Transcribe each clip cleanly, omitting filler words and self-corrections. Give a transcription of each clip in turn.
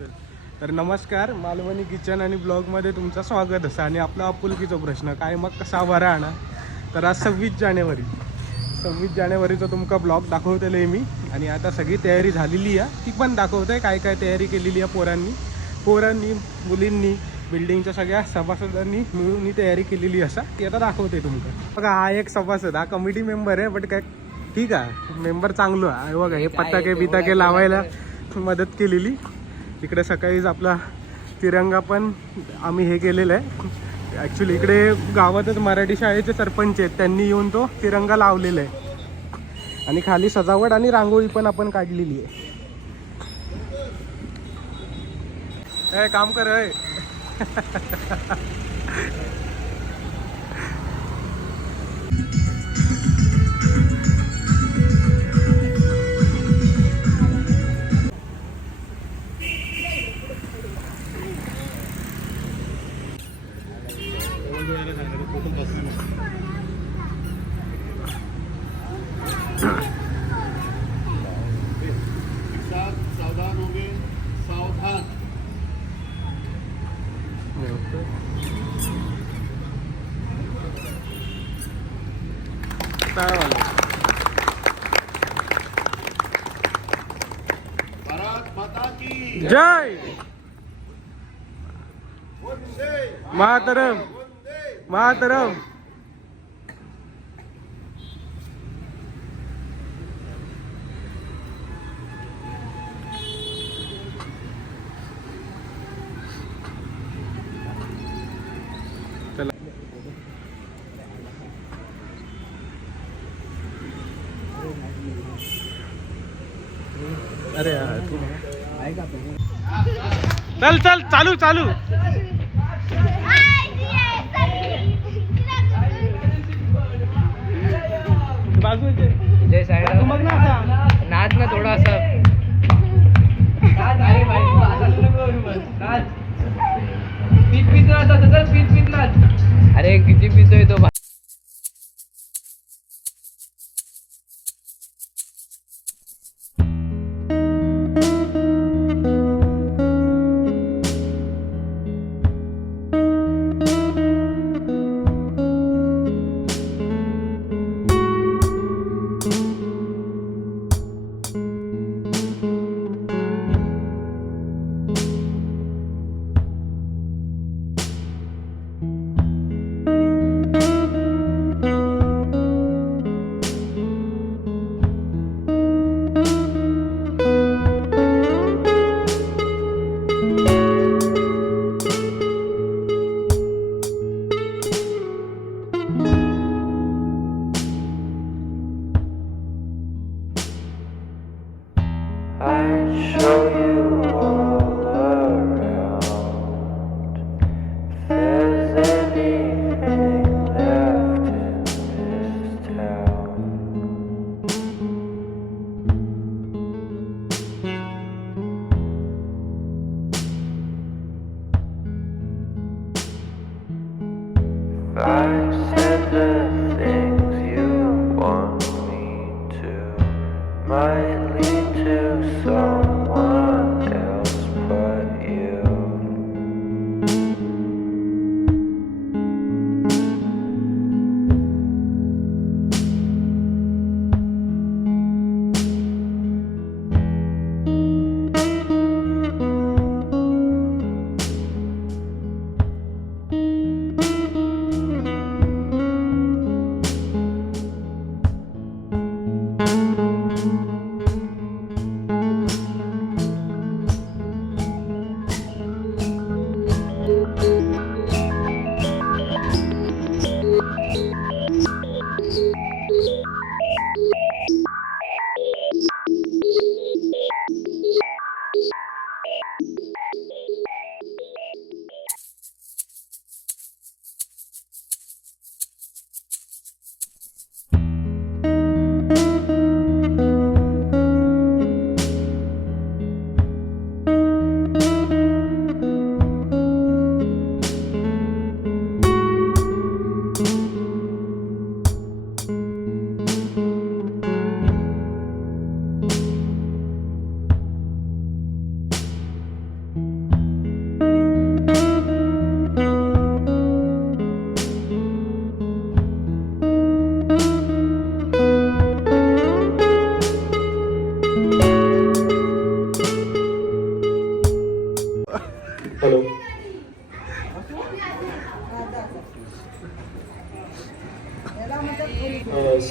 तर नमस्कार, मालवणी किचन आणि ब्लॉगमध्ये तुमचं स्वागत असं. आणि आपला आपुलकीचा प्रश्न काय मग कसा बरा आणा. तर आज 26 जानेवारीचा तुमका ब्लॉग दाखवतले मी. आणि आता सगळी तयारी झालेली आहे, ती पण दाखवतंय काय काय तयारी केलेली आहे पोरांनी मुलींनी बिल्डिंगच्या सगळ्या सभासदांनी मिळून ही तयारी केलेली असा ती आता दाखवते तुमका. बघा हा एक सभासद, हा कमिटी मेंबर आहे, बट काय ठीक आहे, मेंबर चांगलो आहे. बघा हे बिताके लावायला मदत केलेली. इकडे सकाळीच आपला तिरंगा पण आम्ही हे केलेलं आहे. ॲक्च्युली इकडे गावातच मराठी शाळेचे सरपंच आहेत, त्यांनी येऊन तो तिरंगा लावलेला आहे. आणि खाली सजावट आणि रांगोळी पण आपण काढलेली आहे. हे काम कर आहे. सावधान हो गए, सावधान. भारत माता की जय. वंदे मातरम मातरम. अरे चल चल चालू चालू. नाच ना थोडासा. अरे किती पितोय तो.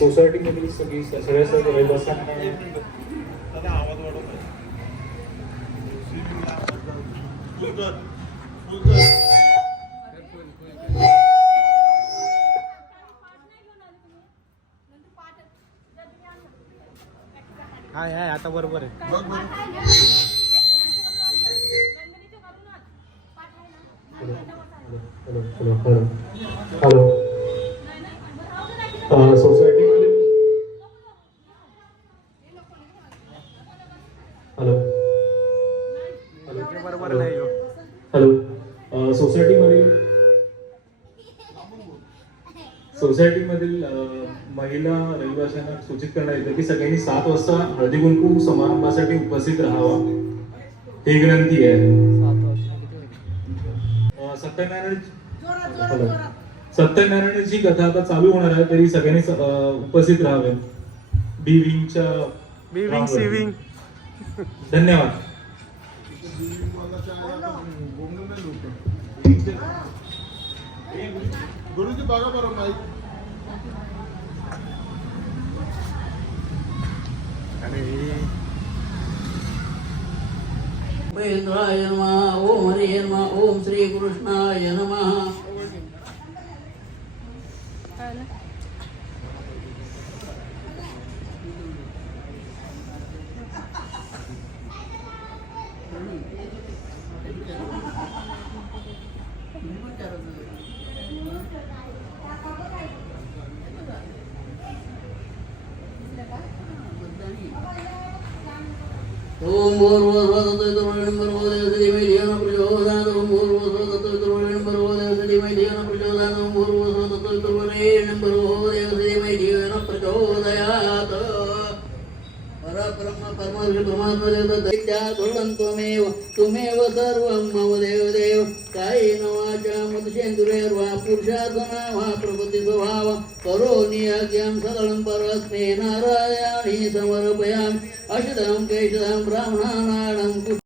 सोसायटीमधील सगळ्या रहिवाशांना हाय हाय आता बरोबर आहे. हॅलो सोसायटीमध्ये हॅलो हे बरोबर नाही हो. हॅलो सोसायटीमधील महिला रहिवाशांना सूचित करण्यात येतं की सगळ्यांनी 7 वाजता हळदी कुंकू समारंभासाठी उपस्थित राहावा ही विनंती आहे. सत्यनारायणाची कथा आता चालू होणार आहे तरी सगळ्यांनी उपस्थित राहावे. बी विंग सी विंग. धन्यवाद. गुरुजी बघा बरं माईक. महेंद्राय नमः. ओम हरे नमः. ओम श्री कृष्णाय नमः. ओम भूर्भुवस्सुः तत्सवितुर्वरेण्यं प्रचोदयात्. ओम भूर्भुवस्सुः तत्सवितुर्वरेण्यं प्रचोदयात्. ओम भूर्भुवस्सुः तत्सवितुर्वरेण्यं प्रचोदयात्. परब्रह्म परमात्मा त्वमेव त्वमेव सर्वं मम देवदेव. कायेन वाचा मुदचेन्द्रियर्वा पुरुषार्थना वा प्रकृति स्वभाव करोमि यज्ञं सकलं परस्मै नारायणानि समर्पयामि. अशुद्धं केशदं ब्राह्मणानां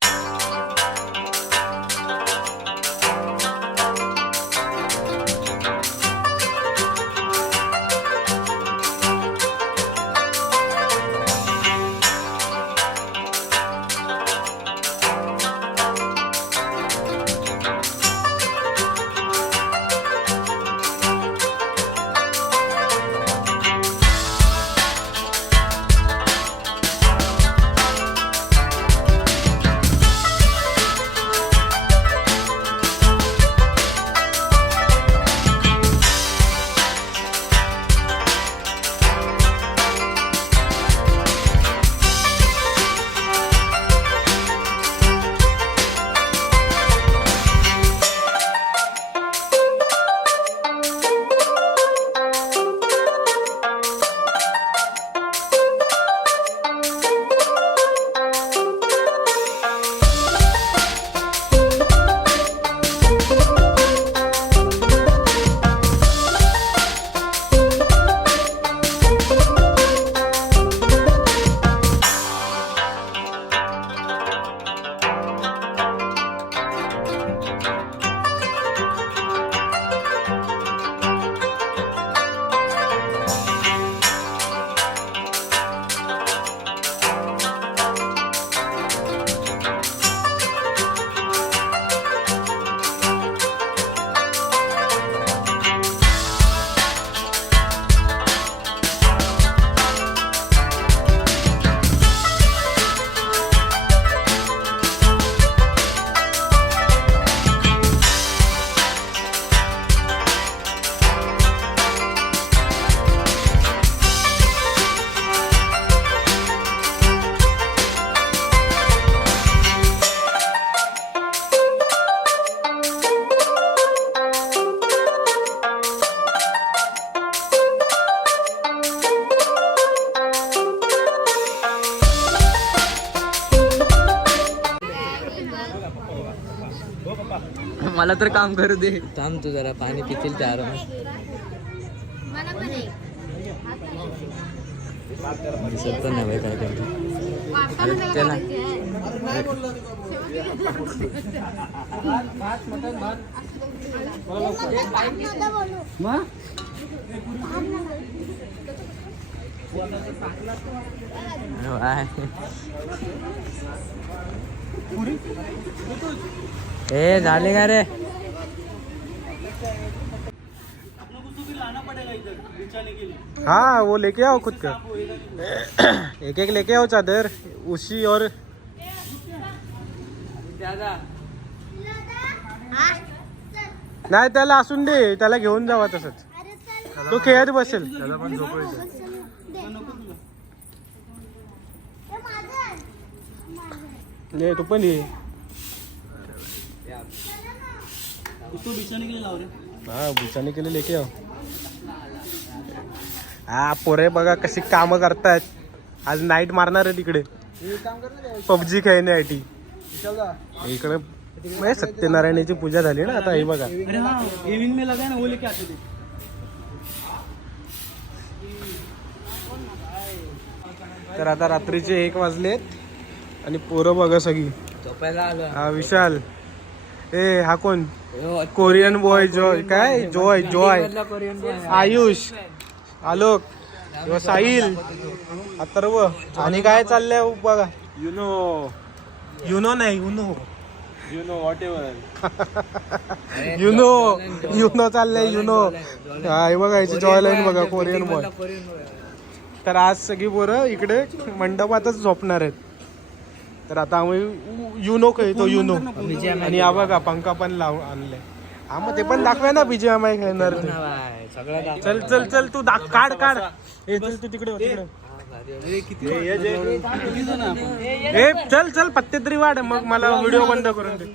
मला तर काम करू दे. थांब तू जरा पाणी पितील त्या आरामात. दिसत पण नाही काय करतो चला. ए झाले का रे? हाँ वो लेके आओ खुद का एक एक लेके आओ चादर उसी और नाही त्याला असून दे त्याला घेऊन जावा तसंच तो खेळत बसेल त्याला पण ये तू पण ये हा बिचाने केले लेके आओ हा पोरे बघा कशी कामं करतायत आज नाईट मारणार आहे तिकडे पबजी खेळण्यासाठी इकडे सत्यनारायणाची पूजा झाली ना आता हे बघा तर आता रात्रीचे 1 वाजलेत आणि पोरं बघा सगळी झोपायला आलो. हा विशाल ए हा कोण कोरियन बॉय जॉय काय जॉय आयुष आलोक ह्यो साहिल अथर्व आणि काय चाललंय बघा युनो नाही युनो चाललंय युनो हा हे बघा याची जॉय लाईन बघा कोरियन बॉय तर आज सगळी पोरं इकडे मंडपातच झोपणार आहेत तर आता आम्ही युनो खेळतो युनो आणि हा बघा पंखा पण लावून आणलाय हा मग ते पण दाखवाय ना BGMI खेळणार ते. चल चल चल तू काढ ए चल तू तिकडे ए चल चल पत्ते तरी वाढ मग मला व्हिडिओ बंद करून दे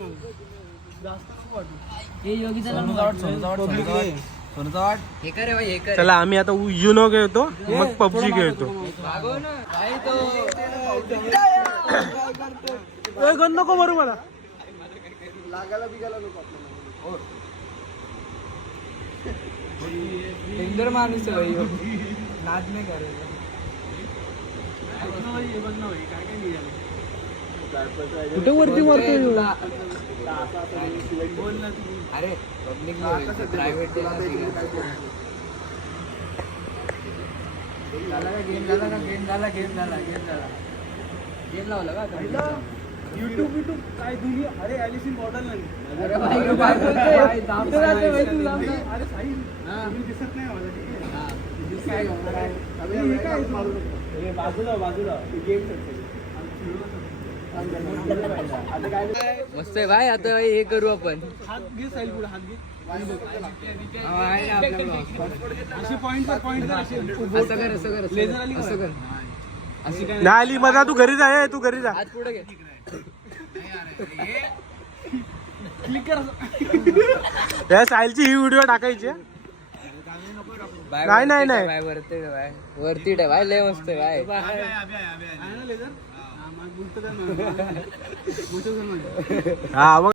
चला आम्ही आता युनो खेळतो मग पबजी खेळतो गण नको बरू मला माणूस नाच नाही करायचा कुठे वरती मारतोय अरे पब्लिक प्रायव्हेट गेम लावला का युट्यूब काय दिली अरे ॲलिस इन बॉर्डरलँड अरे भाई दिसत नाही मला बाजूला गेम मस्त आहे भाई आता हे करू आपण हात घे साईल पुढे हात घे असे पॉइंट असं कर अशी काय नाही आली मजा तू घरी जा तू घरी जा हात पुढे घे क्लिक कर या साईलची ही व्हिडिओ टाकायची नाही वरती ठेवाय लय मस्त आहे हा